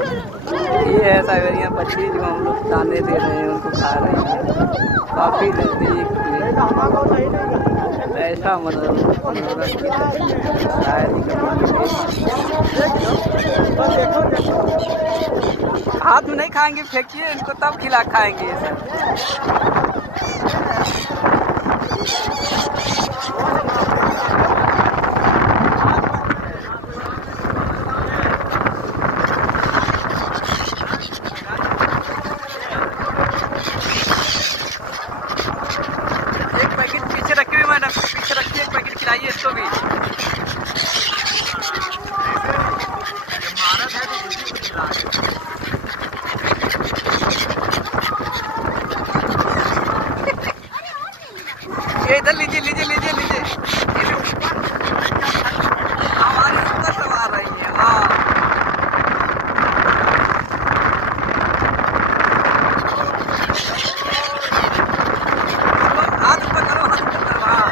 ये है साइबेरियन पक्षी जो हम लोग दाने दे रहे हैं, उनको खा रहे हैं। काफी नजदीक ऐसा मनोरम शायद ही हाथ में नहीं खाएंगे, फेंकिए इनको तब खिला खाएंगे ये सब। एक पैकेट पीछे रखिए मैडम, पीछे रखिए, एक पैकेट खिलाइए इसको भी। ये इधर लीजिए लीजिए लीजिए लीजिए, हमारे ऊपर सवार रही है। हाँ हाथ ऊपर करो, हाथ ऊपर करो। हाँ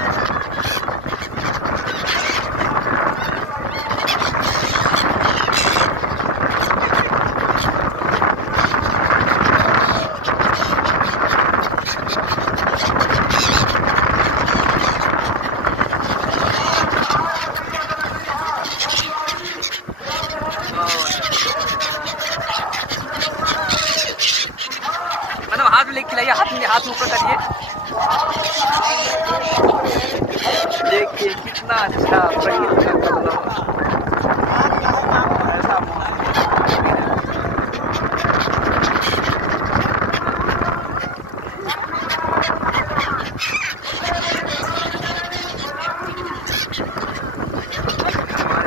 मतलब हाथ में लेके खिलाइए, हाथ में ऊपर करिए। देखिए कितना अच्छा प्रकृति का बदलाव। ऐसा हमारे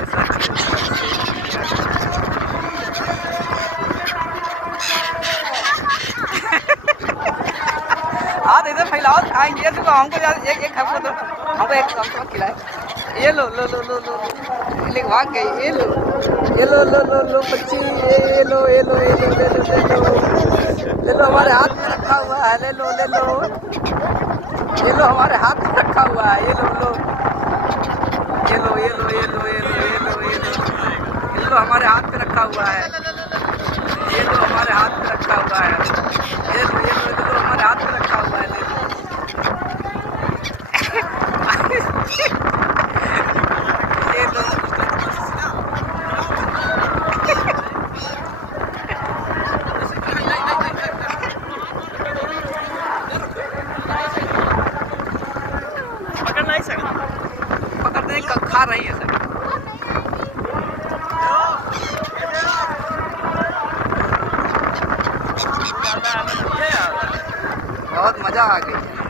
साथ हाथ इधर फैलाओ, खाएंगे। ये देखो हमको एक एक हमको दो, हमको एक हमको खिलाए। ये लो लो लो लो लो, ले भाग गई। ये लो ये लो लो लो लो पक्षी, ये लो ये लो ये लो ले लो ले लो ले लो, हमारे हाथ में रखा हुआ है। ले लो ले लो, ये लो हमारे हाथ में रखा हुआ है। ये लो लो ये लो ये लो ये लो ये लो ये लो ये लो ये लो, हमारे हाथ में रखा हुआ है। ये लो हमारे हाथ में रखा हुआ है। ये लो ये लो ये लो, हमारे हाथ में रखा हुआ है। ले लो ये लो पकड़ नहीं सकता, पकड़ने खा रही है सर। बहुत मजा आ गई।